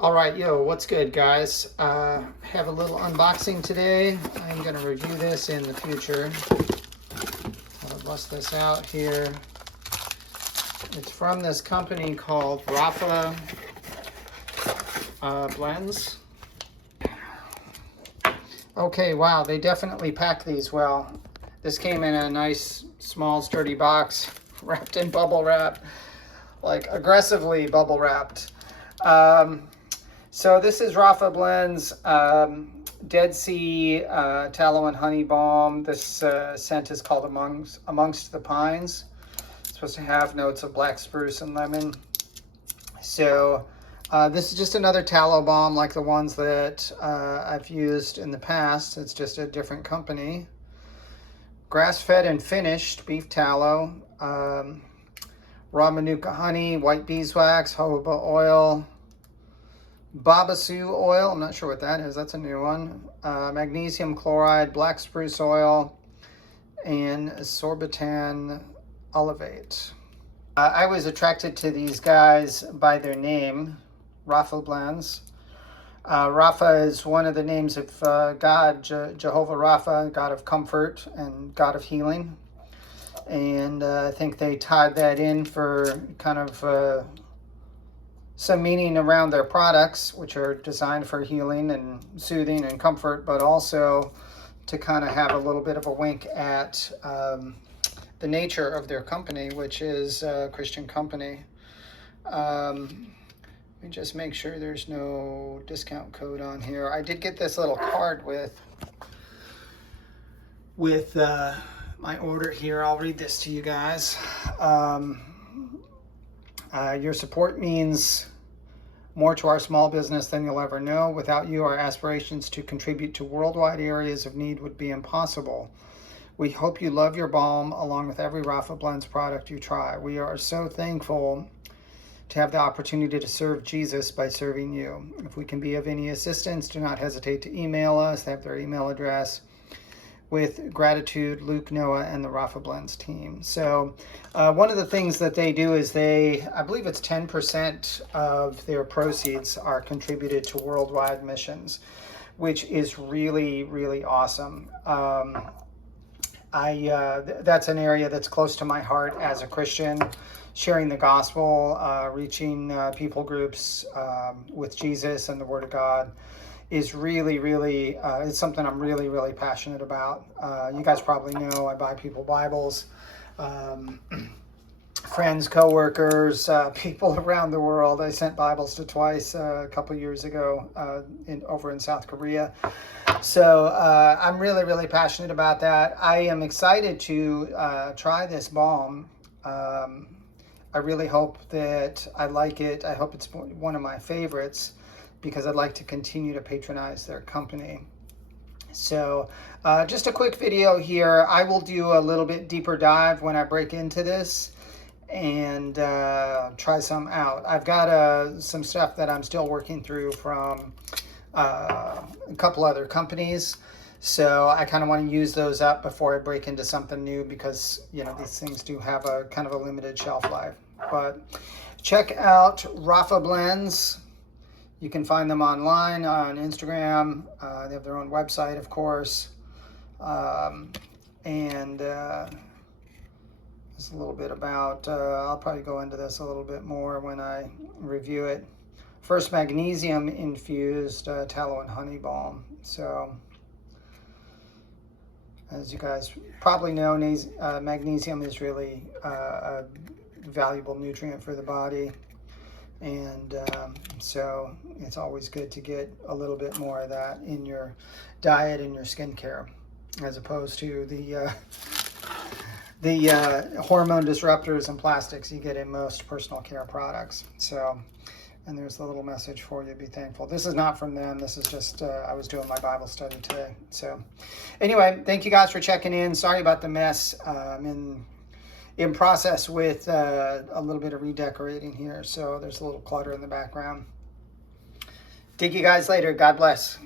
All right, yo, what's good, guys? Have a little unboxing today. I'm going to review this in the future. I'll bust this out here. It's from this company called Rapha blends. Okay, wow, they definitely pack these well. This came in a nice, small, sturdy box, wrapped in bubble wrap, like aggressively bubble wrapped. So this is Rapha Blends Dead Sea Tallow and Honey Balm. This scent is called Amongst the Pines. It's supposed to have notes of black spruce and lemon. So this is just another tallow balm like the ones that I've used in the past. It's just a different company. Grass-fed and finished beef tallow, raw manuka honey, white beeswax, jojoba oil, babassu oil, I'm not sure what that is, that's a new one, magnesium chloride, black spruce oil, and sorbitan olivate. I was attracted to these guys by their name, Rapha Blends. Rapha is one of the names of God, Jehovah Rapha, God of comfort and God of healing. And I think they tied that in for kind of some meaning around their products, which are designed for healing and soothing and comfort, but also to kind of have a little bit of a wink at the nature of their company, which is a Christian company. Let me just make sure there's no discount code on here. I did get this little card with my order here. I'll read this to you guys. Your support means more to our small business than you'll ever know. Without you, our aspirations to contribute to worldwide areas of need would be impossible. We hope you love your balm along with every Rapha Blends product you try. We are so thankful to have the opportunity to serve Jesus by serving you. If we can be of any assistance, do not hesitate to email us. They have their email address. With gratitude, Luke, Noah, and the Rapha Blends team. So one of the things that they do is I believe it's 10% of their proceeds are contributed to worldwide missions, which is really, really awesome. That's an area that's close to my heart as a Christian, sharing the gospel, reaching people groups with Jesus and the Word of God. Is really, really, it's something I'm really, really passionate about. You guys probably know I buy people Bibles, friends, coworkers, people around the world. I sent Bibles to twice a couple years ago over in South Korea. So I'm really, really passionate about that. I am excited to try this balm. I really hope that I like it. I hope it's one of my favorites, because I'd like to continue to patronize their company. So just a quick video here. I will do a little bit deeper dive when I break into this and try some out. I've got some stuff that I'm still working through from a couple other companies. So I kind of want to use those up before I break into something new, because you know these things do have a kind of a limited shelf life. But check out Rapha Blends. You can find them online on Instagram. They have their own website, of course. And there's a little bit about, I'll probably go into this a little bit more when I review it. First, magnesium infused tallow and honey balm. So, as you guys probably know, magnesium is really a valuable nutrient for the body. And so it's always good to get a little bit more of that in your diet and your skincare, as opposed to the hormone disruptors and plastics you get in most personal care products. So, and there's the little message for you, be thankful. This is not from them. This is just, I was doing my Bible study today. So anyway, thank you guys for checking in. Sorry about the mess. In process with a little bit of redecorating here, so there's a little clutter in the background. Dig you guys later. God bless.